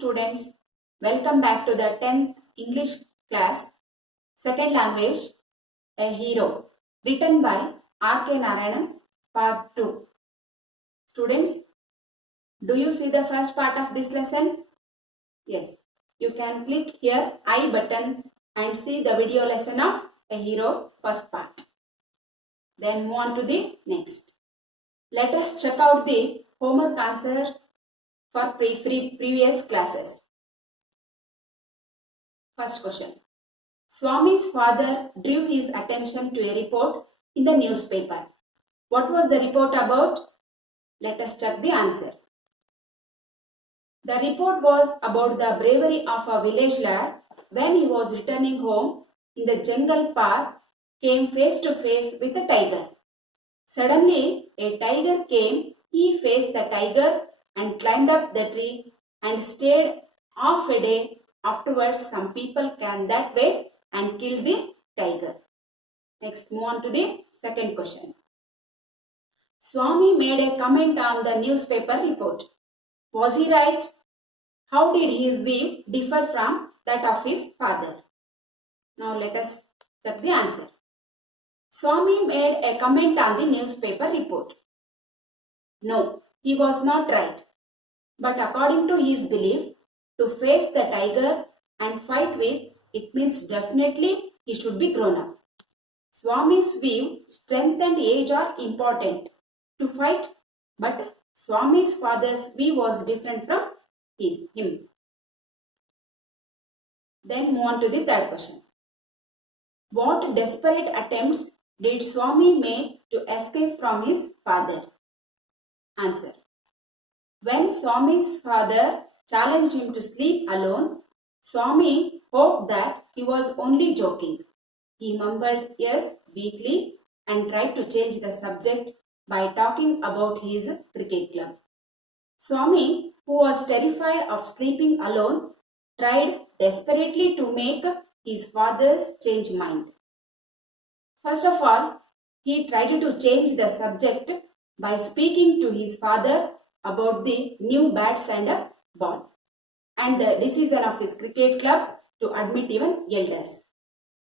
students, welcome back to the 10th English class, second language, A Hero, written by R.K. Narayanan, part 2. Students, do you see the first part of this lesson? Yes, you can click here I button and see the video lesson of A Hero first part. Then move on to the next. Let us check out the homework answer for previous classes. First question. Swami's father drew his attention to a report in the newspaper. What was the report about? Let us check the answer. The report was about the bravery of a village lad when he was returning home in the jungle path, came face to face with a tiger. Suddenly, a tiger came. He faced the tiger and climbed up the tree and stayed half a day. Afterwards, some people came that way and killed the tiger. Next, move on to the second question. Swami made a comment on the newspaper report. Was he right? How did his view differ from that of his father? Now let us check the answer. Swami made a comment on the newspaper report. No, he was not right. But according to his belief, to face the tiger and fight with it means definitely he should be grown up. Swami's view, strength and age are important to fight, but Swami's father's view was different from him. Then move on to the third question. What desperate attempts did Swami make to escape from his father? Answer. When Swami's father challenged him to sleep alone, Swami hoped that he was only joking. He mumbled yes weakly and tried to change the subject by talking about his cricket club. Swami, who was terrified of sleeping alone, tried desperately to make his father's change mind. First of all, he tried to change the subject by speaking to his father about the new bats and ball and the decision of his cricket club to admit even elders.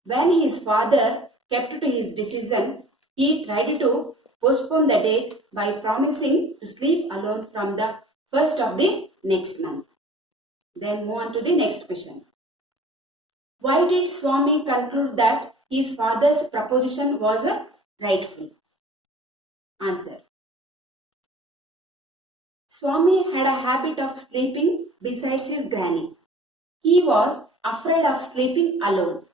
When his father kept to his decision, he tried to postpone the date by promising to sleep alone from the first of the next month. Then move on to the next question. Why did Swami conclude that his father's proposition was rightful? Answer. Swami had a habit of sleeping besides his granny. He was afraid of sleeping alone.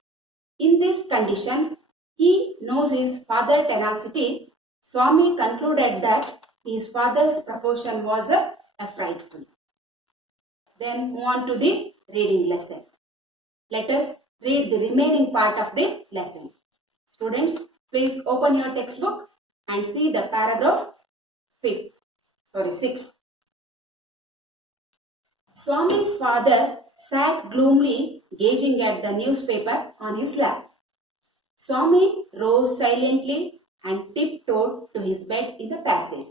In this condition, he knows his father's tenacity. Swami concluded that his father's proposition was frightful. Then move on to the reading lesson. Let us read the remaining part of the lesson. Students, please open your textbook and see the paragraph 6. Swami's father sat gloomily gazing at the newspaper on his lap. Swami rose silently and tiptoed to his bed in the passage.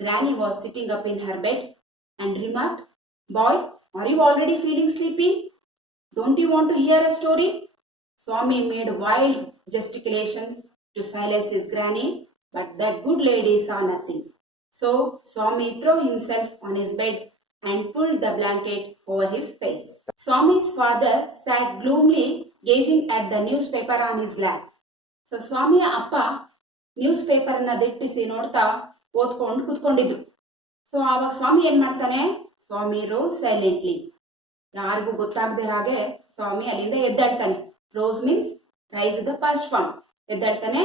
Granny was sitting up in her bed and remarked, "Boy, are you already feeling sleepy? Don't you want to hear a story?" Swami made wild gesticulations to silence his granny, but that good lady saw nothing. So Swami threw himself on his bed and pulled the blanket over his face. Swami's father sat gloomily gazing at the newspaper on his lap. So ಸ್ವಾಮಿಯ ಅಪ್ಪ news ಪೇಪರ್ನ ದಿಟ್ಟಿಸಿ ನೋಡ್ತಾ ಓದ್ಕೊಂಡು ಕೂತ್ಕೊಂಡಿದ್ರು. So ಆವಾಗ ಸ್ವಾಮಿ ಏನ್ ಮಾಡ್ತಾನೆ? ಸ್ವಾಮಿ rose silently, ಯಾರಿಗೂ ಗೊತ್ತಾಗದೆ ಹಾಗೆ ಸ್ವಾಮಿ ಅಲ್ಲಿಂದ ಎದ್ದಾಡ್ತಾನೆ. Rose means rise the first form, ಎದ್ದಾಡ್ತಾನೆ.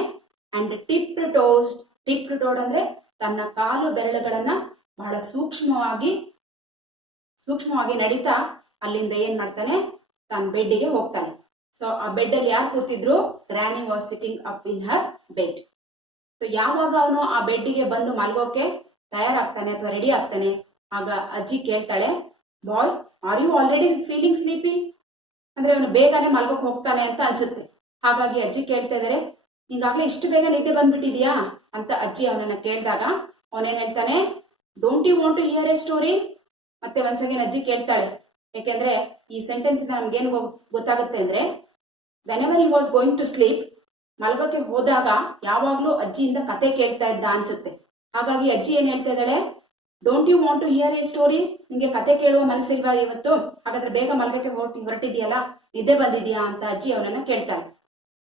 ಅಂಡ್ ಟಿಪ್ ಟೋಡ್ ಅಂದ್ರೆ ತನ್ನ ಕಾಲು ಬೆರಳುಗಳನ್ನ ಬಹಳ ಸೂಕ್ಷ್ಮವಾಗಿ ನಡೀತಾ ಅಲ್ಲಿಂದ ಏನ್ ಮಾಡ್ತಾನೆ? ತನ್ನ ಬೆಡ್ಡಿಗೆ ಹೋಗ್ತಾನೆ. ಸೊ ಆ ಬೆಡ್ ಅಲ್ಲಿ ಯಾರು ಕೂತಿದ್ರು? ಗ್ರಾನಿ was sitting up in Har bed. So ಯಾವಾಗ ಅವನು ಆ ಬೆಡ್ಡಿಗೆ ಬಂದು ಮಲ್ಗೋಕೆ ತಯಾರಾಗ್ತಾನೆ ಅಥವಾ ರೆಡಿ ಆಗ್ತಾನೆ, ಆಗ ಅಜ್ಜಿ ಕೇಳ್ತಾಳೆ, boy are you already feeling sleepy? ಅಂದ್ರೆ ಅವನು ಬೇಗನೆ ಮಲ್ಗೋಕ್ ಹೋಗ್ತಾನೆ ಅಂತ ಅನ್ಸುತ್ತೆ. ಹಾಗಾಗಿ ಅಜ್ಜಿ ಕೇಳ್ತಾ ಇದಾರೆ, ನಿಂಗಾಗ್ಲೇ ಇಷ್ಟು ಬೇಗ ನಿದ್ದೆ ಬಂದ್ಬಿಟ್ಟಿದ್ಯಾ ಅಂತ ಅಜ್ಜಿ ಅವನನ್ನ ಕೇಳಿದಾಗ ಅವನೇನ್ ಹೇಳ್ತಾನೆ, don't you want to hear a story? ಮತ್ತೆ ಒಂದ್ಸಲ ಅಜ್ಜಿ ಕೇಳ್ತಾಳೆ, ಯಾಕೆಂದ್ರೆ ಈ ಸೆಂಟೆನ್ಸ್ ನಮ್ಗೇನು ಗೊತ್ತಾಗುತ್ತೆ ಅಂದ್ರೆ whenever he was going to sleep, ಮಲಗೋಕೆ ಹೋದಾಗ ಯಾವಾಗ್ಲೂ ಅಜ್ಜಿಯಿಂದ ಕತೆ ಕೇಳ್ತಾ ಇದ್ದ ಅನ್ಸುತ್ತೆ. ಹಾಗಾಗಿ ಅಜ್ಜಿ ಏನ್ ಹೇಳ್ತಾ ಇದ್ದಾಳೆ, don't you want to hear a story, ನಿಂಗೆ ಕತೆ ಕೇಳುವ ಮನಸ್ಸಿಲ್ವಾ ಇವತ್ತು, ಹಾಗಾದ್ರೆ ಬೇಗ ಮಲಗೋಕೆ ಹೊರಟಿದ್ಯಲ್ಲ, ನಿದ್ದೆ ಬಂದಿದ್ಯಾ ಅಂತ ಅಜ್ಜಿ ಅವನನ್ನ ಕೇಳ್ತಾಳೆ.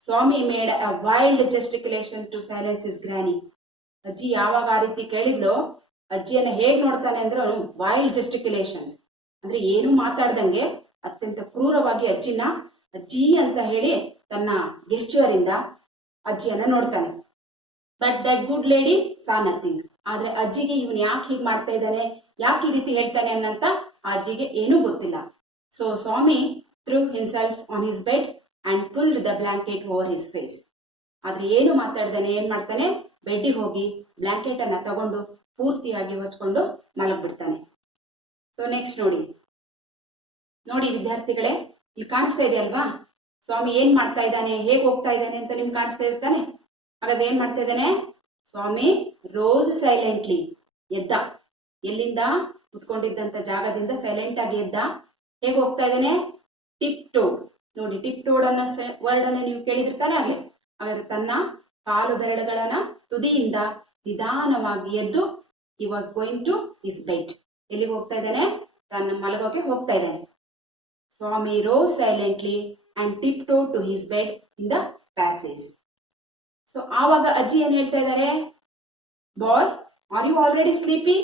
Swami made a wild gesticulation to silence his granny. ಅಜ್ಜಿ ಯಾವಾಗ ಆ ರೀತಿ ಕೇಳಿದ್ಲು, ಅಜ್ಜಿಯನ್ನ ಹೇಗ್ ನೋಡ್ತಾನೆ ಅಂದ್ರೆ ಅವನು ವೈಲ್ಡ್ ಜಸ್ಟಿಕ್ಯುಲೇಷನ್ಸ್ ಅಂದ್ರೆ ಏನು ಮಾತಾಡ್ದಂಗೆ ಅತ್ಯಂತ ಕ್ರೂರವಾಗಿ ಅಜ್ಜಿ ಅಂತ ಹೇಳಿ ತನ್ನ ಗೆಸ್ಚರ್ ಇಂದ ಅಜ್ಜಿಯನ್ನ ನೋಡ್ತಾನೆ. But that good lady saw nothing. ಆದ್ರೆ ಅಜ್ಜಿಗೆ ಇವನ್ ಯಾಕೆ ಹೀಗೆ ಮಾಡ್ತಾ ಇದ್ದಾನೆ, ಯಾಕೆ ಈ ರೀತಿ ಹೇಳ್ತಾನೆ ಅನ್ನಂತ ಆ ಅಜ್ಜಿಗೆ ಏನೂ ಗೊತ್ತಿಲ್ಲ. So Swami threw himself on his bed and pulled the blanket over his face. ಆದ್ರೆ ಏನು ಮಾತಾಡ್ದಾನೆ, ಏನ್ ಮಾಡ್ತಾನೆ, ಬೆಡ್ಡಿಗೆ ಹೋಗಿ ಬ್ಲಾಂಕೆಟ್ ಅನ್ನ ತಗೊಂಡು ಪೂರ್ತಿಯಾಗಿ ಹೊಚ್ಕೊಂಡು ಮಲಗ್ಬಿಡ್ತಾನೆ. ಸೊ ನೆಕ್ಸ್ಟ್ ನೋಡಿ ವಿದ್ಯಾರ್ಥಿಗಳೇ, ಇಲ್ಲಿ ಕಾಣಿಸ್ತಾ ಇದೆ ಅಲ್ವಾ, ಸ್ವಾಮಿ ಏನ್ ಮಾಡ್ತಾ ಇದ್ದಾನೆ, ಹೇಗ್ ಹೋಗ್ತಾ ಇದ್ದಾನೆ ಅಂತ ನಿಮ್ಗೆ ಕಾಣಿಸ್ತಾ ಇರ್ತಾನೆ. ಹಾಗಾದ್ರೆ ಏನ್ ಮಾಡ್ತಾ ಇದ್ದಾನೆ, ಸ್ವಾಮಿ ರೋಸ್ ಸೈಲೆಂಟ್ಲಿ ಎದ್ದ, ಎಲ್ಲಿಂದ ಕುತ್ಕೊಂಡಿದ್ದಂತ ಜಾಗದಿಂದ ಸೈಲೆಂಟ್ ಆಗಿ ಎದ್ದ. ಹೇಗ್ ಹೋಗ್ತಾ ಇದ್ದಾನೆ, ಟಿಪ್ ಟೋಡ್. ನೋಡಿ ಟಿಪ್ ಟೋಡ್ ಅನ್ನೋ ವರ್ಡ್ ಅನ್ನ ನೀವು ಕೇಳಿದಿರ್ತಾನೆ ಆಗ್ಲಿ. ಹಾಗಾದ್ರೆ ತನ್ನ ಕಾಲು ಬೆರಳುಗಳನ್ನ ತುದಿಯಿಂದ ನಿಧಾನವಾಗಿ ಎದ್ದು he was going to his bed. ಎಲ್ಲಿಗೆ ಹೋಗ್ತಾ ಇದ್ದಾನೆ, ತನ್ನ ಮಲಗೋಕೆ ಹೋಗ್ತಾ ಇದ್ದಾನೆ. Swami rose silently and tiptoe to his bed in the passage. So ಆವಾಗ ಅಜ್ಜಿ ಏನ್ ಹೇಳ್ತಾ ಇದ್ದಾರೆ, boy are you already sleepy,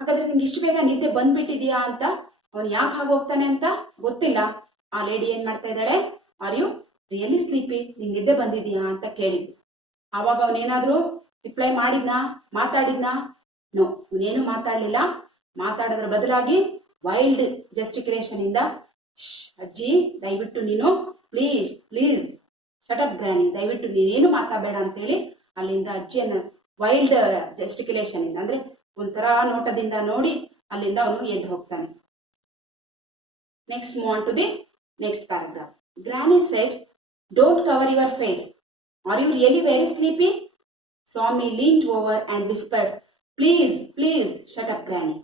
ಹಾಗಾದ್ರೆ ನಿಂಗೆ ಇಷ್ಟು ಬೇಗ ನಿದ್ದೆ ಬಂದ್ಬಿಟ್ಟಿದ್ಯಾ ಅಂತ. ಅವನು ಯಾಕೆ ಹಾಗೆ ಹೋಗ್ತಾನೆ ಅಂತ ಗೊತ್ತಿಲ್ಲ. ಆ ಲೇಡಿ ಏನ್ ಮಾಡ್ತಾ ಇದ್ದಾಳೆ, ಆರ್ ಯು ರಿಯಲಿ ಸ್ಲೀಪಿ, ನಿಂಗೆ ನಿದ್ದೆ ಬಂದಿದ್ಯಾ ಅಂತ ಕೇಳಿದ್ಲು. ಆವಾಗ ಅವನೇನಾದ್ರೂ ರಿಪ್ಲೈ ಮಾತಾಡಿದ್ನಾ? ನೋ, ಇವನೇನು ಮಾತಾಡ್ಲಿಲ್ಲ. ಮಾತಾಡೋದ್ರ ಬದಲಾಗಿ ವೈಲ್ಡ್ ಜಸ್ಟಿಕ್ಯುಲೇಷನ್ ಇಂದ, ಅಜ್ಜಿ ದಯವಿಟ್ಟು ನೀನು ಪ್ಲೀಸ್ ಶಟಪ್ ಗ್ರಾನಿ, ದಯವಿಟ್ಟು ನೀನೇನು ಮಾತಾಡಬೇಡ ಅಂತೇಳಿ ಅಲ್ಲಿಂದ ಅಜ್ಜಿಯನ್ನ ವೈಲ್ಡ್ ಜಸ್ಟಿಕ್ಯುಲೇಷನ್ ಇಂದ ಅಂದ್ರೆ ಒಂಥರ ನೋಟದಿಂದ ನೋಡಿ ಅಲ್ಲಿಂದ ಅವನು ಎದ್ದು ಹೋಗ್ತಾನೆ. Next move on to the next paragraph. Granny said, don't cover your face, are you really very sleepy? Swami leaned over and whispered, please shut up Granny.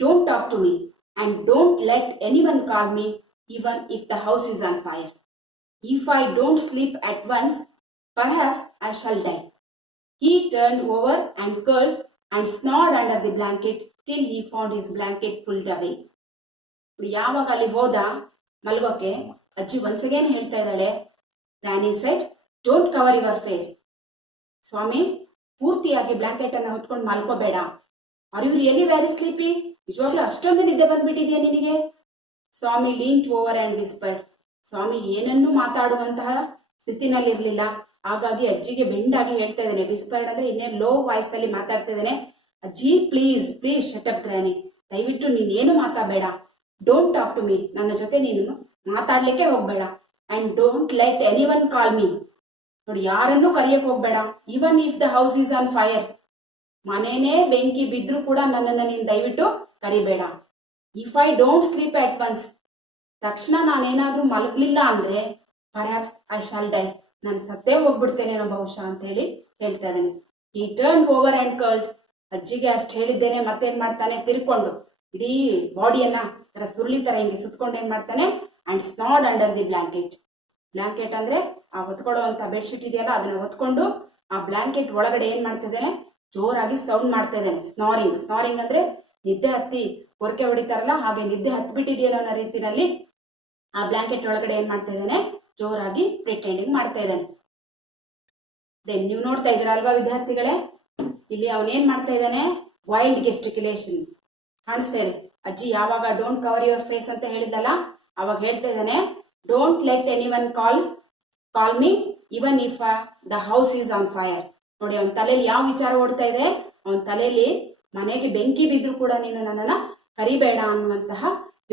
Don't talk to me and don't let anyone call me even if the house is on fire. If I don't sleep at once, perhaps I shall die. He turned over and curled and snored under the blanket till he found his blanket pulled away. ಯಾವಾಗ ಅಲ್ಲಿ ಹೋದ ಮಲ್ಗೋಕೆ, ಅಜ್ಜಿ once again ಹೇಳ್ತಾ ಇದ್ದಾಳೆ, Granny said, don't cover your face. ಸ್ವಾಮಿ ಪೂರ್ತಿಯಾಗಿ blanket ಅನ್ನ ಹೊತ್ಕೊಂಡು ಮಲ್ಕೋಬೇಡ. Are you really very sleepy, ನಿಜವಾಗ್ಲೂ ಅಷ್ಟೊಂದು ನಿದ್ದೆ ಬಂದ್ಬಿಟ್ಟಿದ್ಯಾ ನಿನಗೆ? ಸ್ವಾಮಿ ಲೀನ್ಡ್ ಓವರ್ ಅಂಡ್ ವಿಸ್ಪರ್ಡ್. ಸ್ವಾಮಿ ಏನನ್ನೂ ಮಾತಾಡುವಂತಹ ಸ್ಥಿತಿನಲ್ಲಿ ಇರ್ಲಿಲ್ಲ. ಹಾಗಾಗಿ ಅಜ್ಜಿಗೆ ಬೆಂಡಾಗಿ ಹೇಳ್ತಾ ಇದ್ದಾನೆ. ವಿಸ್ಪರ್ಡ್ ಅಂದ್ರೆ ಇನ್ನೇ ಲೋ ವಾಯ್ಸ್ ಅಲ್ಲಿ ಮಾತಾಡ್ತಾ ಇದ್ದಾನೆ. ಅಜ್ಜಿ ಪ್ಲೀಸ್ ಶಟ್ ಅಪ್ ಗ್ರಾನಿ, ದಯವಿಟ್ಟು ನೀನೇನು ಮಾತಾಡಬೇಡ. ಡೋಂಟ್ ಟಾಕ್ ಟು ಮೀ, ನನ್ನ ಜೊತೆ ನೀನು ಮಾತಾಡ್ಲಿಕ್ಕೆ ಹೋಗ್ಬೇಡ. And don't let anyone call me, ನೋಡಿ ಯಾರನ್ನೂ ಕರೆಯಕ್ಕೆ ಹೋಗ್ಬೇಡ. Even if the house is on fire, ಮನೇನೇ ಬೆಂಕಿ ಬಿದ್ರು ಕೂಡ ನನ್ನನ್ನು ನೀನು ದಯವಿಟ್ಟು ಕರಿಬೇಡ. If I don't sleep at once, ತಕ್ಷಣ ನಾನೇನಾದ್ರೂ ಮಲಗಲಿಲ್ಲ ಅಂದ್ರೆ ಪರ್ಹ್ಯಾಪ್ಸ್ ಐ ಶಾಲ್ ಡೈ, ನಾನು ಸತ್ತೇ ಹೋಗ್ಬಿಡ್ತೇನೆ ಬಹುಶಃ ಅಂತ ಹೇಳಿ ಹೇಳ್ತಾ ಇದ್ದಾನೆ. ಈ ಟರ್ನ್ ಓವರ್ ಅಂಡ್ ಕರ್ಲ್ಡ್, ಅಜ್ಜಿಗೆ ಅಷ್ಟು ಹೇಳಿದ್ದೇನೆ ಮತ್ತೇನ್ ಮಾಡ್ತಾನೆ, ತಿರ್ಕೊಂಡು ಇಡೀ ಬಾಡಿಯನ್ನ ತರ ಸುರುಳಿ ತರ ಹಿಂಗೆ ಸುತ್ಕೊಂಡು ಏನ್ ಮಾಡ್ತಾನೆ, and snored under the blanket. Blanket ಅಂದ್ರೆ ಆ ಹೊತ್ಕೊಳ್ಳುವಂತ ಬೆಡ್ಶೀಟ್ ಇದೆಯಲ್ಲ, ಅದನ್ನ ಹೊತ್ಕೊಂಡು ಆ ಬ್ಲಾಂಕೆಟ್ ಒಳಗಡೆ ಏನ್ ಮಾಡ್ತಾ ಇದ್ದಾನೆ, ಜೋರಾಗಿ ಸೌಂಡ್ ಮಾಡ್ತಾ ಇದ್ದಾನೆ. ಸ್ನಾರಿಂಗ್ ಅಂದ್ರೆ ನಿದ್ದೆ ಹತ್ತಿ ಕೊರಕೆ ಹೊಡಿತಾರಲ್ಲ, ಹಾಗೆ ನಿದ್ದೆ ಹತ್ಬಿಟ್ಟಿದೆಯೋ ಅನ್ನೋ ರೀತಿನಲ್ಲಿ ಆ ಬ್ಲಾಂಕೆಟ್ ಒಳಗಡೆ ಏನ್ ಮಾಡ್ತಾ ಇದ್ದಾನೆ, ಜೋರಾಗಿ ಪ್ರಿಟೆಂಡಿಂಗ್ ಮಾಡ್ತಾ ಇದ್ದಾನೆ. ದೆನ್ ನೀವು ನೋಡ್ತಾ ಇದ್ದೀರಾ ಅಲ್ವಾ ವಿದ್ಯಾರ್ಥಿಗಳೇ, ಇಲ್ಲಿ ಅವನೇನ್ ಮಾಡ್ತಾ ಇದ್ದಾನೆ, ವೈಲ್ಡ್ ಗೆಸ್ಟಿಕ್ಯುಲೇಷನ್ ಕಾಣಿಸ್ತಾ ಇದೆ. ಅಜ್ಜಿ ಯಾವಾಗ ಡೋಂಟ್ ಕವರ್ ಯುವರ್ ಫೇಸ್ ಅಂತ ಹೇಳಿದಲ್ಲ, ಅವಾಗ ಹೇಳ್ತಾ ಇದ್ದಾನೆ, don't let anyone call me even if the house is on fire. ನೋಡಿ ಅವನ ತಲೆಯಲ್ಲಿ ಯಾವ ವಿಚಾರ ಓಡ್ತಾ ಇದೆ, ಅವನ ತಲೆಯಲ್ಲಿ ಮನೆಗೆ ಬೆಂಕಿ ಬಿದ್ರು ಕೂಡ ನೀನು ನನ್ನನ್ನ ಕರಿಬೇಡ ಅನ್ನುವಂತಹ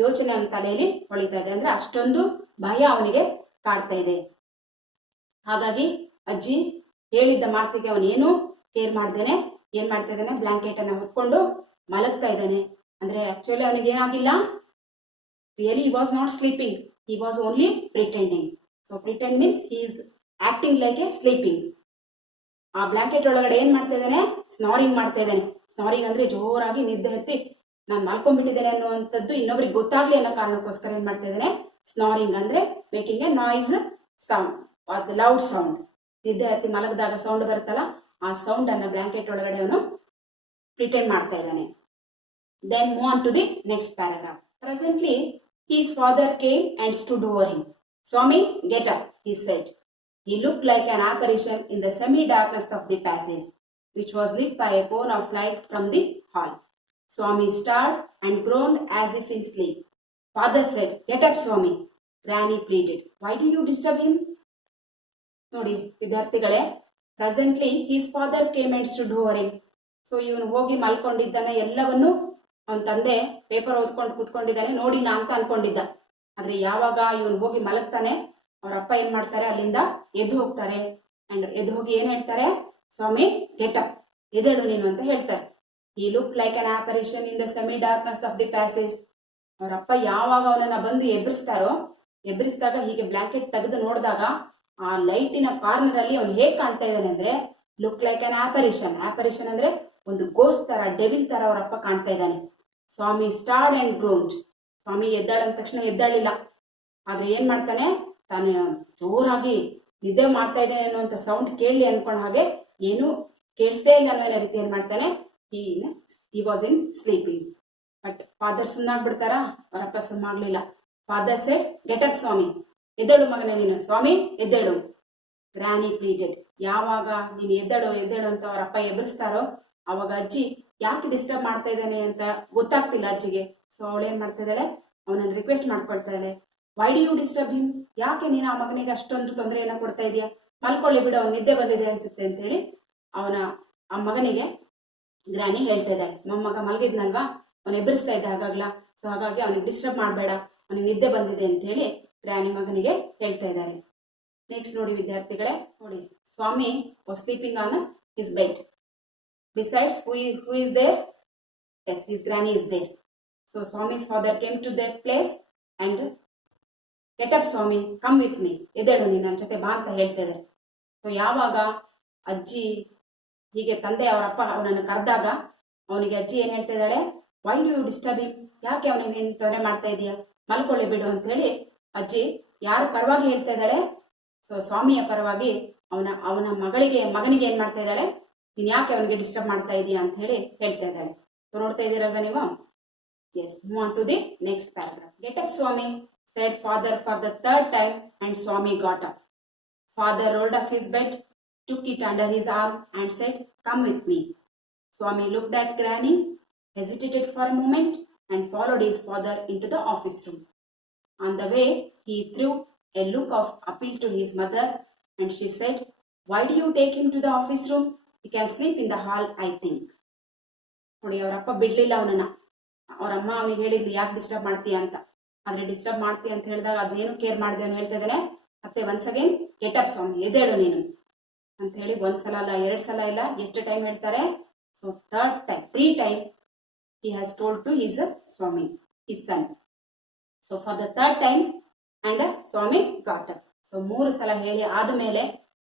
ಯೋಚನೆ ಅವನ ತಲೆಯಲ್ಲಿ ಹೊಳಿತಾ ಇದೆ. ಅಂದ್ರೆ ಅಷ್ಟೊಂದು ಭಯ ಅವನಿಗೆ ಕಾಡ್ತಾ ಇದೆ. ಹಾಗಾಗಿ ಅಜ್ಜಿ ಹೇಳಿದ್ದ ಮಾತಿಗೆ ಅವನೇನು ಕೇರ್ ಮಾಡ್ದೇನೆ ಏನ್ ಮಾಡ್ತಾ ಇದ್ದಾನೆ, ಬ್ಲಾಂಕೆಟ್ ಅನ್ನ ಹೊತ್ಕೊಂಡು ಮಲಗ್ತಾ ಇದ್ದಾನೆ. ಅಂದ್ರೆ ಆಕ್ಚುಲಿ ಅವನಿಗೆ ಏನಾಗಿಲ್ಲ, really he was not sleeping, he was only pretending. So pretend means he is acting like a sleeping. ಆ ಬ್ಲಾಂಕೆಟ್ ಒಳಗಡೆ ಏನ್ ಮಾಡ್ತಾ ಇದ್ದಾನೆ, ಸ್ನಾರಿಂಗ್ ಮಾಡ್ತಾ ಇದ್ದಾನೆ. ಸ್ನಾರಿಂಗ್ ಅಂದ್ರೆ ಜೋರಾಗಿ ನಿದ್ದೆ ಹತ್ತಿ ನಾನು ಮಲ್ಕೊಂಡ್ಬಿಟ್ಟಿದ್ದೇನೆ ಅನ್ನುವಂಥದ್ದು ಇನ್ನೊಬ್ರಿಗೆ ಗೊತ್ತಾಗ್ಲಿ ಅನ್ನೋ ಕಾರಣಕ್ಕೋಸ್ಕರ ಏನ್ ಮಾಡ್ತಾ ಇದ್ದಾನೆ, ಸ್ನಾರಿಂಗ್ ಅಂದ್ರೆ ಮೇಕಿಂಗ್ ಎ ನಾಯ್ಸ್ ಸೌಂಡ್, ಅದು ಲೌಡ್ ಸೌಂಡ್. ವಿದ್ಯಾರ್ಥಿ ಮಲಗದಾಗ ಸೌಂಡ್ ಬರುತ್ತಲ್ಲ, ಆ ಸೌಂಡ್ ಅನ್ನ ಬ್ಲಾಂಕೆಟ್ ಒಳಗಡೆ ಅವನು ಪ್ರಿಟೆಂಡ್ ಮಾಡ್ತಾ ಇದ್ದಾನೆ. Then move on to the next paragraph. Presently, his father came and stood over him. Swami, get up, he said. He looked like an apparition in the semi-darkness of the passage, which was lit by a cone of light from the hall. Swami started and groaned as if in sleep. Father said, get up, Swami. Granny pleaded. Why do you disturb him? ನೋಡಿ ವಿದ್ಯಾರ್ಥಿಗಳೇ, presently his father came and stood over him. So ಇವನು ಹೋಗಿ ಮಲ್ಕೊಂಡಿದ್ದಾನೆ, ಎಲ್ಲವನ್ನು ಅವನ ತಂದೆ paper ಓದ್ಕೊಂಡು ಕೂತ್ಕೊಂಡಿದ್ದಾನೆ, ನೋಡಿಲ್ಲ ಅಂತ ಅನ್ಕೊಂಡಿದ್ದ. ಆದ್ರೆ ಯಾವಾಗ ಇವನು ಹೋಗಿ ಮಲಗ್ತಾನೆ, ಅವ್ರ ಅಪ್ಪ ಏನ್ ಮಾಡ್ತಾರೆ, ಅಲ್ಲಿಂದ ಎದ್ದು ಹೋಗ್ತಾರೆ. ಅಂಡ್ ಎದ್ದು ಹೋಗಿ ಏನ್ ಹೇಳ್ತಾರೆ, ಸ್ವಾಮಿ ಗೆಟ್ ಅಪ್, ಎದ್ದೇಳು ನೀನು ಅಂತ ಹೇಳ್ತಾರೆ. ಈ look like an operation in the semi darkness of the passage. ಅವ್ರ ಅಪ್ಪ ಯಾವಾಗ ಅವನನ್ನ ಬಂದು ಎಬ್ಬರಿಸಿದಾಗ ಹೀಗೆ ಬ್ಲಾಂಕೆಟ್ ತೆಗೆದು ನೋಡಿದಾಗ ಆ ಲೈಟಿನ ಕಾರ್ನರ್ ಅಲ್ಲಿ ಅವನು ಹೇಗ್ ಕಾಣ್ತಾ ಇದ್ದಾನೆ ಅಂದ್ರೆ, ಲುಕ್ ಲೈಕ್ ಅನ್ ಆಪರೇಷನ್. ಆಪರೇಷನ್ ಅಂದ್ರೆ ಒಂದು ಗೋಸ್ಟ್ ತರ, ಡೆವಿಲ್ ತರ ಅವರ ಅಪ್ಪ ಕಾಣ್ತಾ ಇದ್ದಾನೆ. ಸ್ವಾಮಿ ಸ್ಟಾರ್ಡ್ ಅಂಡ್ ಗ್ರೋನ್ಡ್. ಸ್ವಾಮಿ ಎದ್ದಾಳ ಅಂದ ತಕ್ಷಣ ಎದ್ದಾಳಿಲ್ಲ, ಆದ್ರೆ ಏನ್ ಮಾಡ್ತಾನೆ, ತಾನು ಜೋರಾಗಿ ನಿದ್ದೆ ಮಾಡ್ತಾ ಇದ್ದೇನೆ ಅನ್ನುವಂತ ಸೌಂಡ್ ಕೇಳಲಿ ಅನ್ಕೊಂಡ ಹಾಗೆ ಏನು ಕೇಳಿಸದೇ ಇಲ್ಲ ಅನ್ನೋ ರೀತಿ ಏನ್ ಮಾಡ್ತಾನೆ, he was in sleeping. But father ಸುಮ್ಮನಾಗ್ಬಿಡ್ತಾರ, ಅವರಪ್ಪ ಸುಮ್ಮಾಗ್ಲಿಲ್ಲ. Father said, get up Swami, ಎದ್ದೇಳು ಮಗನೇ ನೀನು, ಸ್ವಾಮಿ ಎದ್ದೇಳು. Granny pleaded. ಯಾವಾಗ ನೀನು ಎದ್ದೇಳು ಅಂತ ಅವರಪ್ಪ ಎಬ್ಬರಿಸ್ತಾರೋ ಅವಾಗ ಅಜ್ಜಿ ಯಾಕೆ ಡಿಸ್ಟರ್ಬ್ ಮಾಡ್ತಾ ಇದ್ದಾನೆ ಅಂತ ಗೊತ್ತಾಗ್ತಿಲ್ಲ ಅಜ್ಜಿಗೆ. ಸೊ ಅವಳೇನ್ ಮಾಡ್ತಾ ಇದ್ದಾಳೆ, ಅವನನ್ನ ರಿಕ್ವೆಸ್ಟ್ ಮಾಡ್ಕೊಳ್ತಾ ಇದ್ದಾಳೆ. Why do you disturb him, ಯಾಕೆ ನೀನು ಆ ಮಗನಿಗೆ ಅಷ್ಟೊಂದು ತೊಂದರೆಯನ್ನ ಕೊಡ್ತಾ ಇದೆಯಾ, ಮಲ್ಕೊಳ್ಳಿ ಬಿಡು, ಅವ್ನು ನಿದ್ದೆ ಬಂದಿದೆ ಅನ್ಸುತ್ತೆ ಅಂತೇಳಿ ಆ ಮಗನಿಗೆ ಗ್ರಾನಿ ಹೇಳ್ತಾ ಇದ್ದಾಳೆ. ಮೊಮ್ಮಗ ಮಲಗಿದ್ನಲ್ವಾ, ಅವನು ಎಬ್ಬರಿಸ್ತಾ ಇದ್ದ ಹಾಗಾಗ್ಲಾ, ಸೊ ಹಾಗಾಗಿ ಅವನಿಗೆ ಡಿಸ್ಟರ್ಬ್ ಮಾಡಬೇಡ, ಅವನಿಗೆ ನಿದ್ದೆ ಬಂದಿದೆ ಅಂತ ಹೇಳಿ ಗ್ರಾನಿ ಮಗನಿಗೆ ಹೇಳ್ತಾ ಇದ್ದಾರೆ. ನೆಕ್ಸ್ಟ್ ನೋಡಿ ವಿದ್ಯಾರ್ಥಿಗಳೇ, ನೋಡಿ Swami was sleeping on his bed. Besides, who is there? Yes, his granny is there. So Swami's father came to that place and get up Swami, come with me. ಎದ್ದೇಳು ನೀನು ನನ್ನ ಜೊತೆ ಬಾ ಅಂತ ಹೇಳ್ತಾ ಇದ್ದಾರೆ. ಸೊ ಯಾವಾಗ ಅಜ್ಜಿ ಹೀಗೆ ತಂದೆ ಅವರಪ್ಪ ಅವನನ್ನು ಕರೆದಾಗ ಅವನಿಗೆ ಅಜ್ಜಿ ಏನ್ ಹೇಳ್ತಾ ಇದ್ದಾಳೆ, why do you disturb him, ಯಾಕೆ ಅವನಿಗೆ ನೀನು ತೊಂದರೆ ಮಾಡ್ತಾ ಇದೀಯಾ, ಮಲ್ಕೊಳ್ಳಿ ಬಿಡು ಅಂತ ಹೇಳಿ ಅಜ್ಜಿ ಯಾರ ಪರವಾಗಿ ಹೇಳ್ತಾ ಇದ್ದಾಳೆ, ಸೊ ಸ್ವಾಮಿಯ ಪರವಾಗಿ ಅವನ ಮಗನಿಗೆ ಏನ್ ಮಾಡ್ತಾ ಇದ್ದಾಳೆ, ನೀನ್ ಯಾಕೆ ಅವನಿಗೆ ಡಿಸ್ಟರ್ಬ್ ಮಾಡ್ತಾ ಇದೀಯಾ ಅಂತ ಹೇಳಿ ಹೇಳ್ತಾ ಇದ್ದಾಳೆ. ನೋಡ್ತಾ ಇದ್ದೀರಲ್ವಾ ನೀವು? Yes, move on to the next paragraph. Get up Swami, said father for the third time, and Swami got up. Father rolled up his bed, took it under his arm and said, come with me. Swami looked at Granny, hesitated for a moment and followed his father into the office room. On the way, he threw a look of appeal to his mother and she said, why do you take him to the office room? He can sleep in the hall, I think. ನೋಡಿ ಅವರಪ್ಪ ಬಿಡ್ಲಿಲ್ಲ ಅವನನ್ನ. ಅವರಮ್ಮ ಅವನಿಗೆ ಹೇಳಿದ್ಲು ಯಾಕೆ disturb ಮಾಡ್ತೀಯ ಅಂತ. ಆದ್ರೆ ಡಿಸ್ಟರ್ಬ್ ಮಾಡ್ತೀಯ ಅಂತ ಹೇಳಿದಾಗ ಅದನ್ನೇನು ಕೇರ್ ಮಾಡಿದೆ ಅವನು ಹೇಳ್ತಾ ಇದ್ದಾನೆ, ಮತ್ತೆ once again get up Swami, ಎದ್ದೇಳು ನೀನು ಅಂತ ಹೇಳಿ ಒಂದ್ಸಲ ಅಲ್ಲ, 2 ಸಲ ಇಲ್ಲ, ಎಷ್ಟು ಟೈಮ್ ಹೇಳ್ತಾರೆ, so third time, 3 time he has told to his Swami, his son. So for the third time and Swami got up. So 3 ಸಲ ಹೇಳಿ ಆದ್ಮೇಲೆ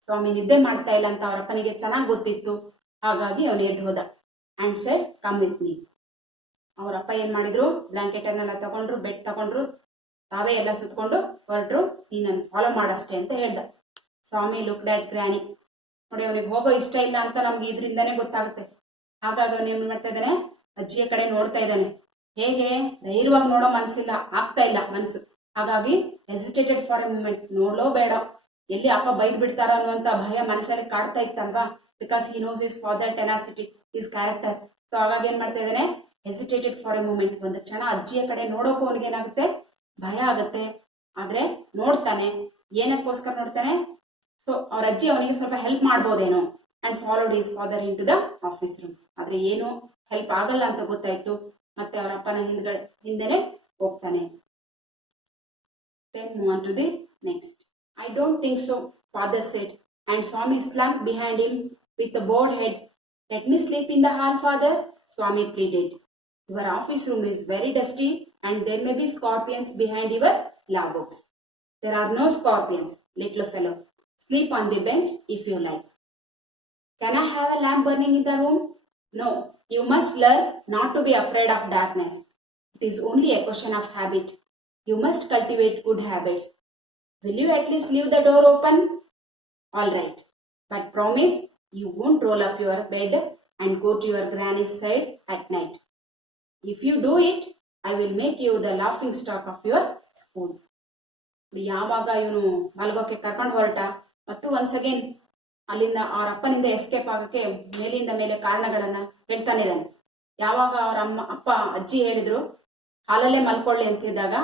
ಸ್ವಾಮಿ ನಿದ್ದೆ ಮಾಡ್ತಾ ಇಲ್ಲ ಅಂತ ಅವರಪ್ಪನಿಗೆ ಚೆನ್ನಾಗಿ ಗೊತ್ತಿತ್ತು, ಹಾಗಾಗಿ ಅವನು ಎದ್ದು ಹೋದ. And shed, come with me. ಅವರಪ್ಪ ಏನ್ ಮಾಡಿದ್ರು, ಬ್ಲಾಂಕೆಟ್ ಅನ್ನೆಲ್ಲ ತಗೊಂಡ್ರು, ಬೆಡ್ ತಗೊಂಡ್ರು, ತಾವೇ ಎಲ್ಲ ಸುತ್ಕೊಂಡು ಹೊರಟ್ರು, ನೀನನ್ನು ಫಾಲೋ ಮಾಡಷ್ಟೇ ಅಂತ ಹೇಳ್ದ. ಸ್ವಾಮಿ ಲುಕ್ಡ್ ಅಟ್ ಗ್ರಾನಿ. ನೋಡಿ ಅವನಿಗೆ ಹೋಗೋ ಇಷ್ಟ ಇಲ್ಲ ಅಂತ ನಮ್ಗೆ ಇದರಿಂದಾನೇ ಗೊತ್ತಾಗುತ್ತೆ. ಹಾಗಾಗಿ ಅವನು ಏನ್ ಮಾಡ್ತಾ ಇದ್ದಾನೆ, ಅಜ್ಜಿಯ ಕಡೆ ನೋಡ್ತಾ ಇದ್ದಾನೆ. ಹೇಗೆ ಧೈರ್ಯವಾಗಿ ನೋಡೋ ಮನಸ್ಸಿಲ್ಲ, ಆಗ್ತಾ ಇಲ್ಲ ಮನಸ್ಸು, ಹಾಗಾಗಿ ಹೆಸಿಟೇಟೆಡ್ ಫಾರ್ ಎ ಮೂಮೆಂಟ್, ನೋಡೋ ಬೇಡ, ಎಲ್ಲಿ ಅಪ್ಪ ಬೈದ್ ಬಿಡ್ತಾರ ಅನ್ನುವಂತ ಭಯ ಮನಸ್ಸಲ್ಲಿ ಕಾಡ್ತಾ ಇತ್ತಲ್ವಾ, because he knows his father tenacity, his character. So ಹಾಗಾಗಿ ಏನ್ ಮಾಡ್ತಾ ಇದ್ದಾನೆ, ಹೆಸಿಟೇಟೆಡ್ ಫಾರ್ ಎ ಮೂಮೆಂಟ್, ಒಂದು ಕ್ಷಣ ಅಜ್ಜಿಯ ಕಡೆ ನೋಡೋಕು ಅವನಿಗೆ ಏನಾಗುತ್ತೆ, ಭಯ ಆಗುತ್ತೆ. ಆದ್ರೆ ನೋಡ್ತಾನೆ, ಏನಕ್ಕೋಸ್ಕರ ನೋಡ್ತಾನೆ, ಸೊ ಅವ್ರ ಅಜ್ಜಿ ಅವನಿಗೆ ಸ್ವಲ್ಪ ಹೆಲ್ಪ್ ಮಾಡ್ಬೋದೇನೋ. And followed his father into the office room. ಆದ್ರೆ ಏನು ಹೆಲ್ಪ್ ಆಗಲ್ಲ ಅಂತ ಗೊತ್ತಾಯ್ತು, ಮತ್ತೆ ಅವರ ಅಪ್ಪನ ಹಿಂದೆನೆ ಹೋಗ್ತಾನೆ. Then move on to the next. I don't think so, father said, and Swami slunk behind him with a bowed head. Let me sleep in the hall, father, Swami pleaded. Your office room is very dusty and there may be scorpions behind your lavabos. There are no scorpions, little fellow. Sleep on the bench if you like. Can I have a lamp burning in the room? No, you must learn not to be afraid of darkness. It is only a question of habit. You must cultivate good habits. Will you at least leave the door open? All right. But promise you won't roll up your bed and go to your granny's side at night. If you do it, I will make you the laughing stock of your school. ಯಾವಾಗ ಇವನು ಮಲಗೋಕೆ ಕರ್ಕೊಂಡು ಹೊರಟ ಮತ್ತು once again ಅಲ್ಲಿಂದ ಅವ್ರ ಅಪ್ಪನಿಂದ escape ಆಗೋಕ್ಕೆ ಮೇಲಿಂದ ಮೇಲೆ ಕಾರಣಗಳನ್ನ ಹೇಳ್ತಾನೆ ಇದ್ದಾನೆ. ಯಾವಾಗ ಅವ್ರ ಅಪ್ಪ ಅಜ್ಜಿ ಹೇಳಿದ್ರು ಹಾಲಲ್ಲೇ ಮಲ್ಕೊಳ್ಳಿ ಅಂತಿದ್ದಾಗ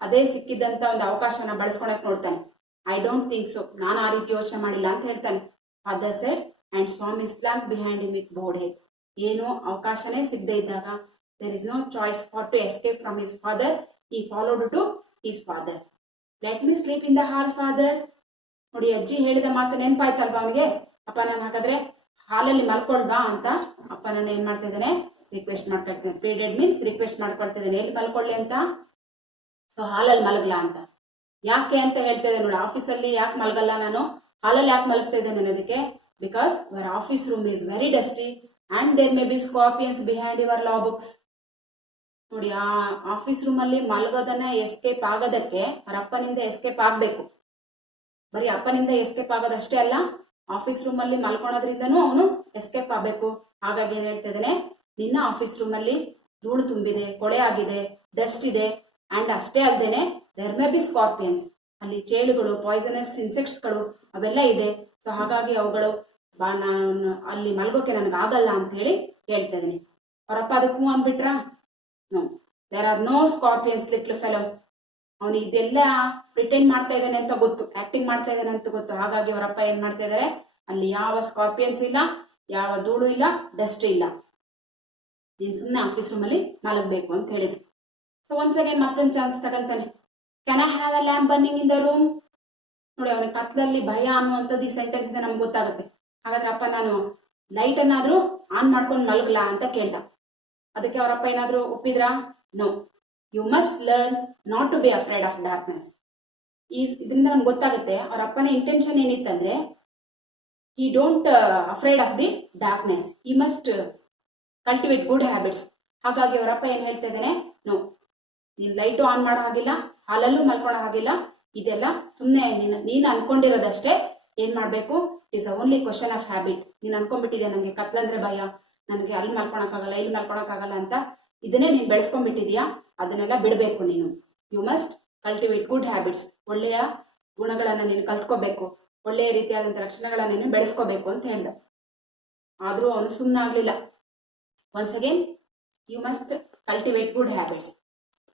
ಅದೇ ಸಿಕ್ಕಿದ್ದಂತ ಒಂದು ಅವಕಾಶನ ಬಳಸ್ಕೊಳಕ್ ನೋಡ್ತಾನೆ. ಐ ಡೋಂಟ್ ಥಿಂಕ್ ಸೊ, ನಾನು ಆ ರೀತಿ ಯೋಚನೆ ಮಾಡಿಲ್ಲ ಅಂತ ಹೇಳ್ತಾನೆ. Father said and Swami slump behind him with bowed head. ಏನು ಅವಕಾಶನೇ ಸಿಗದೆ ಇದ್ದಾಗ there is no choice for to escape from his father. He followed to his father. Let me sleep in the hall, father. ನೋಡಿ ಅಜ್ಜಿ ಹೇಳಿದ ಮಾತು ನೆನಪಾಯ್ತಲ್ವಾ ಅವನಿಗೆ. ಅಪ್ಪ ನಾನು ಹಾಗಾದ್ರೆ ಹಾಲಲ್ಲಿ ಮಲ್ಕೊಳ್ಬಾ ಅಂತ ಅಪ್ಪ ನಾನು ಏನ್ ಮಾಡ್ತಾ ಇದ್ದಾನೆ, ರಿಕ್ವೆಸ್ಟ್ ಮಾಡ್ತಾ ಇದ್ದೇನೆ. ಪ್ರೀಡೆಡ್ ಮೀನ್ಸ್ ರಿಕ್ವೆಸ್ಟ್ ಮಾಡ್ಕೊಳ್ತಾ ಇದ್ದೇನೆ, ಎಲ್ಲಿ ಮಲ್ಕೊಳ್ಳಿ ಅಂತ. ಸೊ ಹಾಲಲ್ಲಿ ಮಲಗಲಾ ಅಂತ. ಯಾಕೆ ಅಂತ ಹೇಳ್ತಾ ಇದ್ದೇನೆ ನೋಡಿ, ಆಫೀಸಲ್ಲಿ ಯಾಕೆ ಮಲಗಲ್ಲ ನಾನು, ಹಾಲಲ್ಲಿ ಯಾಕೆ ಮಲಗ್ತಾ ಇದ್ದೇನೆ ಅನ್ನೋದಕ್ಕೆ. Because your office room is very dusty and there may be scorpions behind your law books. ನೋಡಿ ಆ ಆಫೀಸ್ ರೂಮ್ ಅಲ್ಲಿ ಮಲಗೋದನ್ನ ಎಸ್ಕೇಪ್ ಆಗೋದಕ್ಕೆ ಅವ್ರ ಅಪ್ಪನಿಂದ ಎಸ್ಕೇಪ್ ಆಗ್ಬೇಕು. ಬರೀ ಅಪ್ಪನಿಂದ ಎಸ್ಕೇಪ್ ಆಗೋದಷ್ಟೇ ಅಲ್ಲ, ಆಫೀಸ್ ರೂಮ್ ಅಲ್ಲಿ ಮಲ್ಕೊಳೋದ್ರಿಂದನೂ ಅವನು ಎಸ್ಕೇಪ್ ಆಗ್ಬೇಕು. ಹಾಗಾಗಿ ಏನ್ ಹೇಳ್ತಾ ಇದ್ದಾನೆ, ನಿನ್ನ ಆಫೀಸ್ ರೂಮ್ ಅಲ್ಲಿ ಧೂಳು ತುಂಬಿದೆ, ಕೊಳೆ ಆಗಿದೆ, ಡಸ್ಟ್ ಇದೆ. ಅಂಡ್ ಅಷ್ಟೇ ಅಲ್ದೇನೆ ದೇರ್ ಮೇ ಬಿ ಸ್ಕಾರ್ಪಿಯನ್ಸ್, ಅಲ್ಲಿ ಚೇಳುಗಳು, ಪಾಯ್ಸನಸ್ ಇನ್ಸೆಕ್ಟ್ಸ್ಗಳು ಅವೆಲ್ಲ ಇದೆ. ಸೊ ಹಾಗಾಗಿ ಅವುಗಳು ನಾನು ಅಲ್ಲಿ ಮಲ್ಗೋಕೆ ನನಗೆ ಆಗಲ್ಲ ಅಂತ ಹೇಳಿ ಹೇಳ್ತಾ ಇದ್ದೀನಿ. ಅವರಪ್ಪ ಅದಕ್ಕೆ ಹೂ ಅಂದ್ಬಿಟ್ರಾ? No, there are no scorpions little fellow. ಅವನು ಇದೆಲ್ಲ ಪ್ರಿಟೆಂಡ್ ಮಾಡ್ತಾ ಇದ್ದಾನೆ ಅಂತ ಗೊತ್ತು, ಆಕ್ಟಿಂಗ್ ಮಾಡ್ತಾ ಇದ್ದಾನೆ ಅಂತ ಗೊತ್ತು. ಹಾಗಾಗಿ ಅವರಪ್ಪ ಏನ್ ಮಾಡ್ತಾ ಇದಾರೆ, ಅಲ್ಲಿ ಯಾವ ಸ್ಕಾರ್ಪಿಯನ್ಸ್ ಇಲ್ಲ, ಯಾವ ಧೂಳು ಇಲ್ಲ, ಡಸ್ಟ್ ಇಲ್ಲ, ನೀನ್ ಸುಮ್ಮನೆ ಆಫೀಸ್ ರೂಮ್ ಅಲ್ಲಿ ಮಲಗಬೇಕು ಅಂತ ಹೇಳಿದ್ರು. ಸೊ ಒನ್ಸ್ ಅಗೇನ್ ಮತ್ತೊಂದು ಚಾನ್ಸ್ ತಗೊಂತಾನೆ. Can I have a lamp burning in the room? ನೋಡಿ ಅವನ ಕತ್ಲಲ್ಲಿ ಭಯ ಅನ್ನುವಂಥದ್ದು ಈ ಸೆಂಟೆನ್ಸ್ ಇದೆ ನಮ್ಗೆ ಗೊತ್ತಾಗುತ್ತೆ. ಹಾಗಾದ್ರೆ ಅಪ್ಪ ನಾನು ಲೈಟ್ ಅನ್ನಾದ್ರೂ ಆನ್ ಮಾಡ್ಕೊಂಡು ಮಲಗಲಾ ಅಂತ ಕೇಳ್ದ. ಅದಕ್ಕೆ ಅವರಪ್ಪ ಏನಾದ್ರು ಒಪ್ಪಿದ್ರಾ? No, you must learn not to be afraid of darkness. ಇದರಿಂದ ನಮ್ಗೆ ಗೊತ್ತಾಗುತ್ತೆ ಅವರ ಅಪ್ಪನ ಇಂಟೆನ್ಷನ್ ಏನಿತ್ತಂದ್ರೆ, he don't afraid of the darkness, he must cultivate good habits. ಹಾಗಾಗಿ ಅವರಪ್ಪ ಏನ್ ಹೇಳ್ತಾ ಇದ್ದಾನೆ, ನೋ, ನೀನ್ ಲೈಟು ಆನ್ ಮಾಡೋ ಹಾಗಿಲ್ಲ, ಹಾಲಲ್ಲೂ ಮಲ್ಕೊಳ್ಳೋ ಹಾಗಿಲ್ಲ, ಇದೆಲ್ಲ ಸುಮ್ಮನೆ ನೀನು ಅನ್ಕೊಂಡಿರೋದಷ್ಟೇ. ಏನ್ ಮಾಡ್ಬೇಕು, it is only question of habit. ನೀನ್ ಅನ್ಕೊಂಡ್ಬಿಟ್ಟಿದ್ಯಾ ನನಗೆ ಕತ್ಲಂದ್ರೆ ಭಯ, ನನಗೆ ಅಲ್ಲಿ ಮಲ್ಕೊಳಕ್ಕಾಗಲ್ಲ, ಇಲ್ಲಿ ಮಲ್ಕೊಳಕ್ಕಾಗಲ್ಲ ಅಂತ, ಇದನ್ನೇ ನೀನ್ ಬೆಳೆಸ್ಕೊಂಡ್ಬಿಟ್ಟಿದ್ಯಾ, ಅದನ್ನೆಲ್ಲ ಬಿಡಬೇಕು ನೀನು. You must cultivate good habits, ಒಳ್ಳೆಯ ಗುಣಗಳನ್ನ ನೀನು ಕಲ್ತ್ಕೋಬೇಕು, ಒಳ್ಳೆಯ ರೀತಿಯಾದಂಥ ಲಕ್ಷಣಗಳನ್ನ ನೀನು ಬೆಳೆಸ್ಕೋಬೇಕು ಅಂತ ಹೇಳ್ದ. ಆದ್ರೂ ಅವನು ಸುಮ್ಮನಾಗ್ಲಿಲ್ಲ. Once again, you must cultivate good habits.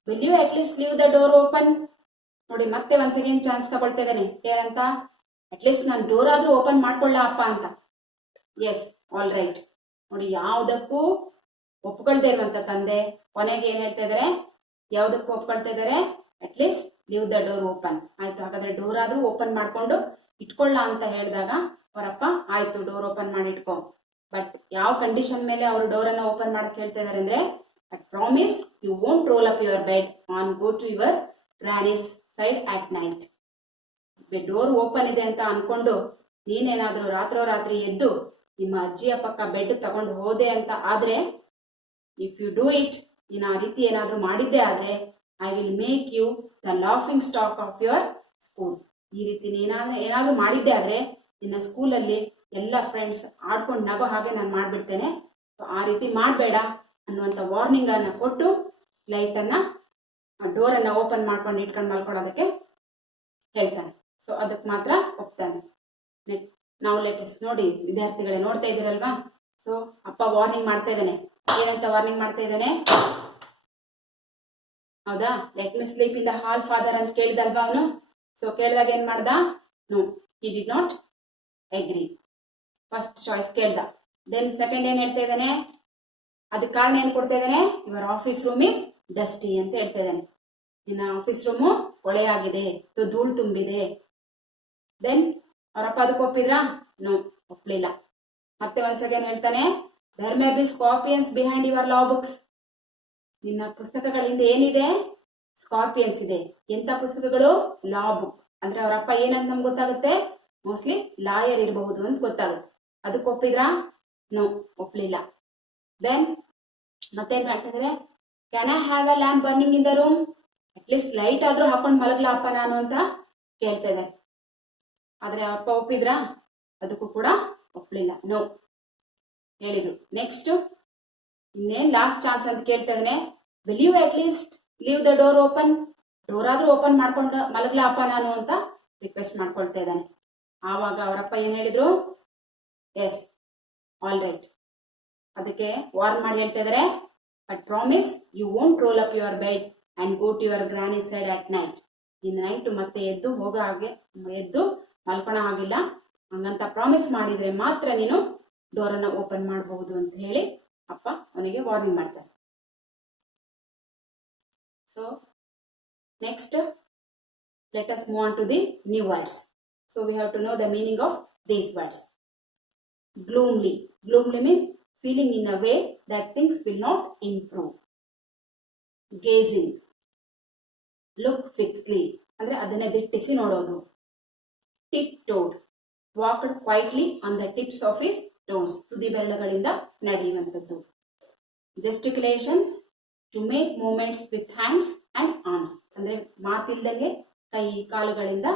Will you at least leave the door open? ನೋಡಿ ಮತ್ತೆ ಒನ್ಸ್ ಅಗೇನ್ ಚಾನ್ಸ್ ತಗೊಳ್ತಾ ಇದ್ದಾನೆ. ಏನಂತ, ಅಟ್ ಲೀಸ್ಟ್ ನಾನು ಡೋರ್ ಆದ್ರೂ ಓಪನ್ ಮಾಡ್ಕೊಳ್ಳ ಅಪ್ಪ ಅಂತ. Yes, all right. ನೋಡಿ ಯಾವುದಕ್ಕೂ ಒಪ್ಕೊಳ್ತಾ ಇರುವಂತ ತಂದೆ ಕೊನೆಗೆ ಏನ್ ಹೇಳ್ತಾ ಇದಾರೆ, ಯಾವುದಕ್ಕೂ ಒಪ್ಕೊಳ್ತಾ ಇದಾರೆ, at least leave the door open. ಆಯ್ತು, ಹಾಗಾದ್ರೆ ಡೋರ್ ಆದ್ರೂ ಓಪನ್ ಮಾಡ್ಕೊಂಡು ಇಟ್ಕೊಳ್ಳ ಅಂತ ಹೇಳಿದಾಗ ಅವರಪ್ಪ ಆಯ್ತು ಡೋರ್ ಓಪನ್ ಮಾಡಿ ಇಟ್ಕೊ. ಬಟ್ ಯಾವ ಕಂಡೀಷನ್ ಮೇಲೆ ಅವರು ಡೋರ್ ಅನ್ನ ಓಪನ್ ಮಾಡಕ್ ಹೇಳ್ತಾ ಇದಾರೆ ಅಂದ್ರೆ, but promise you won't roll up your bed and go to your granny's side at night. Door open ಇದೆ ಅಂತ ಅನ್ಕೊಂಡು ನೀನೇನಾದ್ರೂ ರಾತ್ರೋರಾತ್ರಿ ಎದ್ದು ನಿಮ್ಮ ಅಜ್ಜಿಯ ಪಕ್ಕ ಬೆಡ್ ತಗೊಂಡು ಹೋದೆ ಅಂತ ಆದ್ರೆ, ಇಫ್ ಯು ಡೂ ಇಟ್, ನೀನು ಆ ರೀತಿ ಏನಾದ್ರೂ ಮಾಡಿದ್ದೆ ಆದ್ರೆ, I will make you the laughing stock of your school. ಈ ರೀತಿ ಏನಾದ್ರೂ ಮಾಡಿದ್ದೆ ಆದ್ರೆ ನಿನ್ನ ಸ್ಕೂಲಲ್ಲಿ ಎಲ್ಲ ಫ್ರೆಂಡ್ಸ್ ಆಡ್ಕೊಂಡು ನಗೋ ಹಾಗೆ ನಾನು ಮಾಡ್ಬಿಡ್ತೇನೆ. ಆ ರೀತಿ ಮಾಡಬೇಡ ಅನ್ನುವಂಥ ವಾರ್ನಿಂಗ್ ಅನ್ನ ಕೊಟ್ಟು ಲೈಟ್ ಅನ್ನ, ಡೋರ್ ಅನ್ನ ಓಪನ್ ಮಾಡ್ಕೊಂಡು ಇಟ್ಕೊಂಡು ಮಲ್ಕೊಳ್ಳೋದಕ್ಕೆ ಹೇಳ್ತಾನೆ. ಸೊ ಅದಕ್ಕೆ ಮಾತ್ರ ಒಪ್ತಾನೆ. ನಾವು ಲೇಟೆಸ್ಟ್ ನೋಡಿ ವಿದ್ಯಾರ್ಥಿಗಳೇ, ನೋಡ್ತಾ ಇದ್ದೀರಲ್ವಾ. ಸೊ ಅಪ್ಪ ವಾರ್ನಿಂಗ್ ಮಾಡ್ತಾ ಇದ್ದಾನೆ. ಏನಂತ ವಾರ್ನಿಂಗ್ ಮಾಡ್ತಾ ಇದ್ದಾನೆ? ಹೌದಾ, let me sleep in the hall father ಅಂತ ಕೇಳಿದಲ್ವಾ ಅವನು. ಸೊ ಕೇಳಿದಾಗ ಏನ್ ಮಾಡ್ದ? No, he did not agree. First choice ಕೇಳ್ದ. ದೆನ್ ಸೆಕೆಂಡ್ ಏನ್ ಹೇಳ್ತಾ ಇದ್ದಾನೆ? ಅದಕ್ಕೆ ಕಾರಣ ಏನ್ ಕೊಡ್ತಾ ಇದ್ದಾನೆ? Your office room is dusty ಅಂತ ಹೇಳ್ತಾ ಇದ್ದಾನೆ. ನಿನ್ನ ಆಫೀಸ್ ರೂಮು ಕೊಳೆಯಾಗಿದೆ, ಧೂಳು ತುಂಬಿದೆ. ದೆನ್ ಅವರಪ್ಪ ಅದಕ್ಕೆ ಒಪ್ಪಿದ್ರಾ? ನೋ, ಒಪ್ಲಿಲ್ಲ. ಮತ್ತೆ ಒನ್ಸ್ ಅಗೇನ್ ಹೇಳ್ತಾನೆ, there may be scorpions behind your law books. ನಿನ್ನ ಪುಸ್ತಕಗಳ ಹಿಂದೆ ಏನಿದೆ? ಸ್ಕಾರ್ಪಿಯನ್ಸ್ ಇದೆ. ಎಂತ ಪುಸ್ತಕಗಳು? Law book. ಅಂದ್ರೆ ಅವರಪ್ಪ ಏನಂತ ನಮ್ಗೆ ಗೊತ್ತಾಗುತ್ತೆ, ಮೋಸ್ಟ್ಲಿ ಲಾಯರ್ ಇರಬಹುದು ಅಂತ ಗೊತ್ತಾಗುತ್ತೆ. ಅದಕ್ಕೆ ಒಪ್ಪಿದ್ರಾ? ನೋ, ಒಪ್ಲಿಲ್ಲ. ದೆನ್ ಮತ್ತೇನ್ ಕಾಣ್ತಿದ್ರೆ, can I have a lamp burning in the room, at least light ಆದ್ರೂ ಹಾಕೊಂಡು ಮಲಗ್ಲಾಪ ನಾನು ಅಂತ ಕೇಳ್ತಾ ಇದ್ದಾರೆ. ಆದ್ರೆ ಅಪ್ಪ ಒಪ್ಪಿದ್ರಾ? ಅದಕ್ಕೂ ಕೂಡ ಒಪ್ಲಿಲ್ಲ, ನೋ ಹೇಳಿದ್ರು. ನೆಕ್ಸ್ಟ್ ಇನ್ನೇನ್ ಲಾಸ್ಟ್ ಚಾನ್ಸ್ ಅಂತ ಕೇಳ್ತಾ ಇದ್ದಾನೆ, will you at least leave the door open, door ಆದ್ರೂ ಓಪನ್ ಮಾಡ್ಕೊಂಡು ಮಲಗ್ಲಾಪ ನಾನು ಅಂತ ರಿಕ್ವೆಸ್ಟ್ ಮಾಡ್ಕೊಳ್ತಾ ಇದ್ದಾನೆ. ಆವಾಗ ಅವರಪ್ಪ ಏನ್ ಹೇಳಿದ್ರು, ಎಸ್ ಆಲ್ ರೈಟ್. ಅದಕ್ಕೆ ವಾರ್ನ್ ಮಾಡಿ ಹೇಳ್ತಾ ಇದಾರೆ, but promise you won't roll up your bed and go to your granny side at night. ಈ ನೈಟ್ ಮತ್ತೆ ಎದ್ದು ಹೋಗೋ ಹಾಗೆ, ಎದ್ದು ಮಲ್ಕೊಳ ಆಗಿಲ್ಲ, ಹಂಗಂತ ಪ್ರಾಮಿಸ್ ಮಾಡಿದ್ರೆ ಮಾತ್ರ ನೀನು ಡೋರನ್ನ ಓಪನ್ ಮಾಡಬಹುದು ಅಂತ ಹೇಳಿ ಅಪ್ಪ ಅವನಿಗೆ ವಾರ್ನಿಂಗ್ ಮಾಡ್ತಾರೆ. So next let us move on to the new words. So we have to know the meaning of these words. Gloomily. Gloomily means feeling in a way that things will not improve. Gazing. Look fixedly. ಅಂದ್ರೆ ಅದನ್ನೇ ದಿಟ್ಟಿಸಿ ನೋಡೋದು. Tiptoed. Walked quietly on the tips of his toes. ತುದಿ ಬೆರಳುಗಳಿಂದ ನಡೆಯುವಂಥದ್ದು. Gesticulations. To make movements with hands and arms. ಅಂದ್ರೆ ಮಾತಿಲ್ದಂಗೆ ಕೈ ಕಾಲುಗಳಿಂದ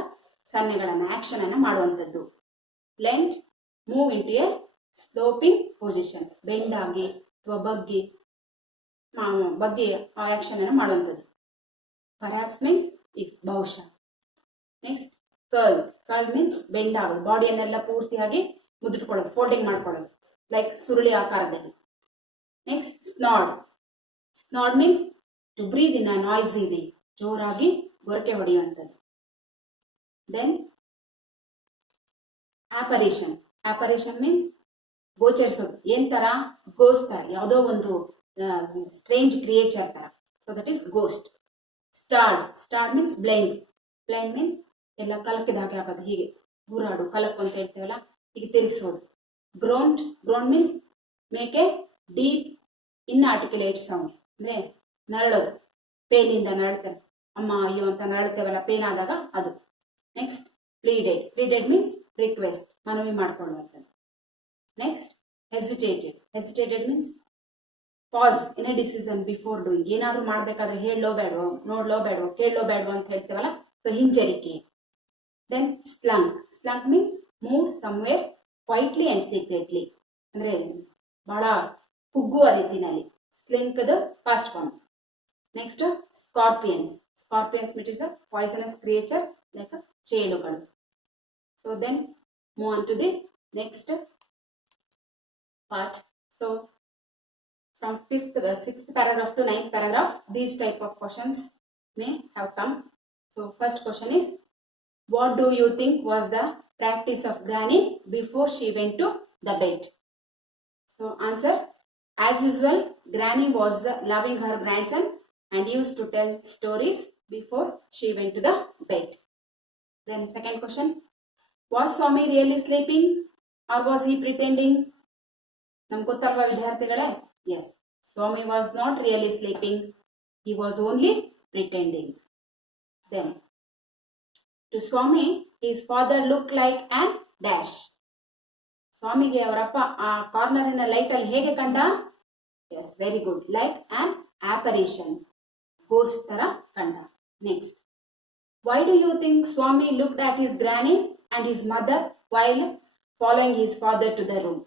ಸನ್ನೆಗಳನ್ನ action ಅನ್ನ ಮಾಡುವಂಥದ್ದು. Leant, move into a sloping position, bend ಆಗಿ ಅಥವಾ ಬಗ್ಗೆ ಆ ಆಕ್ಷನ್ ಅನ್ನ ಮಾಡುವಂಥದ್ದು. ಪರ್ಹ್ಯಾಪ್ಸ್ ಮೀನ್ಸ್ ಇಫ್, ಬಹುಶಃ. Next curl. Curl means bend ಆಗೋದು, ಬಾಡಿಯನ್ನೆಲ್ಲ ಪೂರ್ತಿಯಾಗಿ ಮುದುಟ್ಕೊಳ್ಳೋದು, ಫೋಲ್ಡಿಂಗ್ ಮಾಡ್ಕೊಳ್ಳೋದು, ಲೈಕ್ ಸುರುಳಿ ಆಕಾರದಲ್ಲಿ. Next snored. Snored means to breathe in a noisy way, ಜೋರಾಗಿ ಗೊರಕೆ ಹೊಡೆಯುವಂಥದ್ದು. Then apparition. ಆಪರೇಷನ್ ಮೀನ್ಸ್ ಗೋಚರಿಸೋದು, ಏನ್ ತರ, ಗೋಸ್ಟ್ ತರ, ಯಾವುದೋ ಒಂದು ಸ್ಟ್ರೇಂಜ್ ಕ್ರಿಯೇಚರ್ ತರ. So that is ghost. Stirred. Stirred means blend. Blend means ಎಲ್ಲ ಕಲಕಿದ ಹಾಗೆ ಆಗೋದು, ಹೀಗೆ ಹೂರಾಡು, ಕಲಕು ಅಂತ ಹೇಳ್ತೇವಲ್ಲ, ಹೀಗೆ ತಿರುಗಿಸೋದು. Groaned. Groaned means make a deep inarticulate sound, ಅಂದ್ರೆ ನರಳೋದು, ಪೇನಿಂದ ನರಳ್ತಾರೆ, ಅಮ್ಮ ಅಯ್ಯೋ ಅಂತ ನರಳ್ತೇವಲ್ಲ ಪೇನ್ ಆದಾಗ ಅದು. Next pleaded. Pleaded means request, ಮನವಿ ಮಾಡ್ಕೊಳ್ಳುವಂಥದ್ದು. Next hesitated. Hesitated means pause in a decision before doing. ಏನಾದ್ರು ಮಾಡ್ಬೇಕಾದ್ರೆ ಹೇಳಲೋ ಬೇಡವೋ, ನೋಡ್ಲೋ ಬೇಡವೋ, ಕೇಳಲೋ ಬೇಡವೋ ಅಂತ ಹೇಳ್ತೇವಲ್ಲ, ಸೊ ಹಿಂಜರಿಕೆ. Then slunk. Slunk means move somewhere quietly and secretly, ಅಂದ್ರೆ ಬಹಳ ಕುಗ್ಗುವ ರೀತಿನಲ್ಲಿ. Slink the past form. Next scorpions. Scorpions is a poisonous creature like a ಚೇಳುಗಳು. So then move on to the next part. So from 6th paragraph to 9th paragraph, these type of questions may have come. So first question is, what do you think was the practice of Granny before she went to the bed? So answer, as usual, Granny was loving her grandson and used to tell stories before she went to the bed. Then second question, was Swami really sleeping or was he pretending? ನಮ್ಗೆ ಗೊತ್ತಲ್ವಾ ವಿದ್ಯಾರ್ಥಿಗಳೇ? Yes, Swami was not really sleeping, he was only pretending. Then to Swami, his father looked like an dash. ಸ್ವಾಮಿಗೆ ಅವರಪ್ಪ ಆ ಕಾರ್ನರಿನ light ಅಲ್ಲಿ ಹೇಗೆ ಕಂಡ? Yes, very good, like an apparition, ghost ತರ ಕಂಡ. Next, why do you think Swami looked at his granny and his mother while following his father to the room?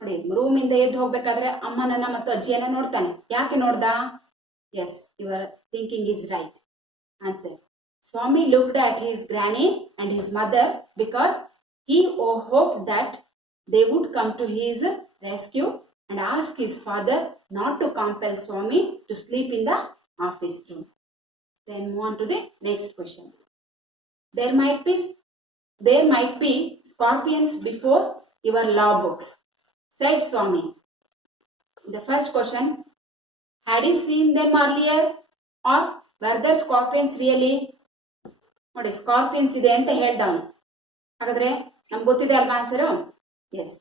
ನೋಡಿ, room ಇಂದ ಎದ್ದು ಹೋಗ್ಬೇಕಾದ್ರೆ ಅಮ್ಮನನ್ನ ಮತ್ತು ಅಜ್ಜಿಯನ್ನ ನೋಡ್ತಾನೆ. ಯಾಕೆ ನೋಡ್ದ? Yes, your thinking is right. Answer, Swami looked at his granny and his mother because he hoped that they would come to his rescue and ask his father not to compel Swami to sleep in the office room. Then move on to the next question. There might be scorpions before your law books, said Swami. The first question, had he seen them earlier or were there scorpions really? ನೋಡಿ, scorpions ಇದೆ ಅಂತ ಹೇಳ್ದವನು. ಹಾಗಾದ್ರೆ ನಮ್ಗೆ ಗೊತ್ತಿದೆ ಅಲ್ವಾ answer? Yes,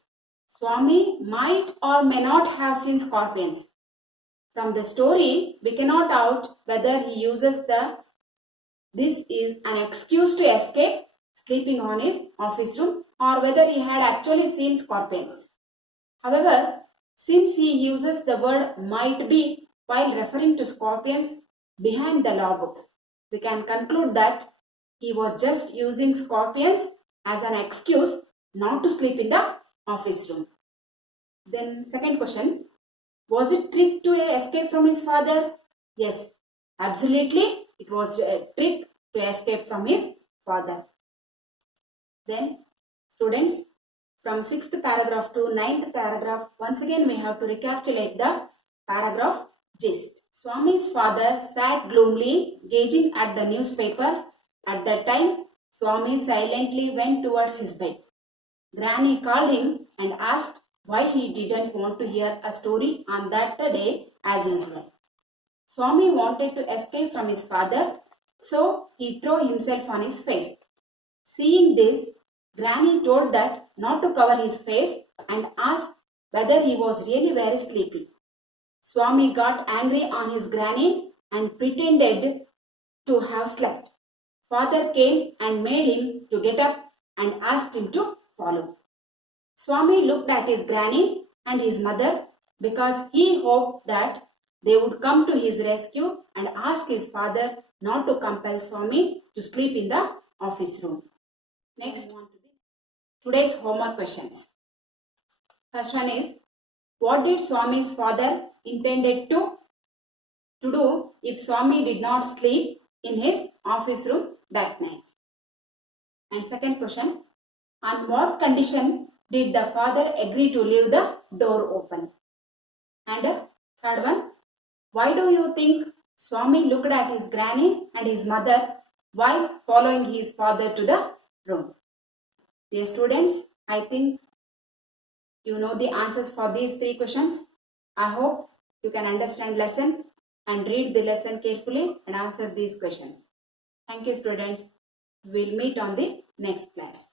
Swami might or may not have seen scorpions. From the story, we cannot out whether he uses this is an excuse to escape sleeping on his office room or whether he had actually seen scorpions. However, Since he uses the word might be while referring to scorpions behind the law books, we can conclude that he was just using scorpions as an excuse not to sleep in the office room. Then second question, was it trick to escape from his father? Yes, absolutely. It was a trick to escape from his father. Then students, from 6th paragraph to 9th paragraph, once again we have to recapitulate the paragraph gist. Swami's father sat gloomily gazing at the newspaper. At that time, Swami silently went towards his bed. Granny called him and asked why he didn't want to hear a story on that day as usual. Swami wanted to escape from his father, so he threw himself on his face. Seeing this, Granny told that not to cover his face and asked whether he was really very sleepy. Swami got angry on his granny and pretended to have slept. Father came and made him to get up and asked him to follow. Swami looked at his granny and his mother because he hoped that they would come to his rescue and ask his father not to compel Swami to sleep in the office room. Next, today's homework questions. First one is, what did Swami's father intended to do if Swami did not sleep in his office room that night? And second question, on what condition did the father agree to leave the door open? And third one, why do you think Swami looked at his granny and his mother while following his father to the room? Dear students, I think you know the answers for these three questions. I hope you can understand lesson and read the lesson carefully and answer these questions. Thank you, students. We'll meet on the next class.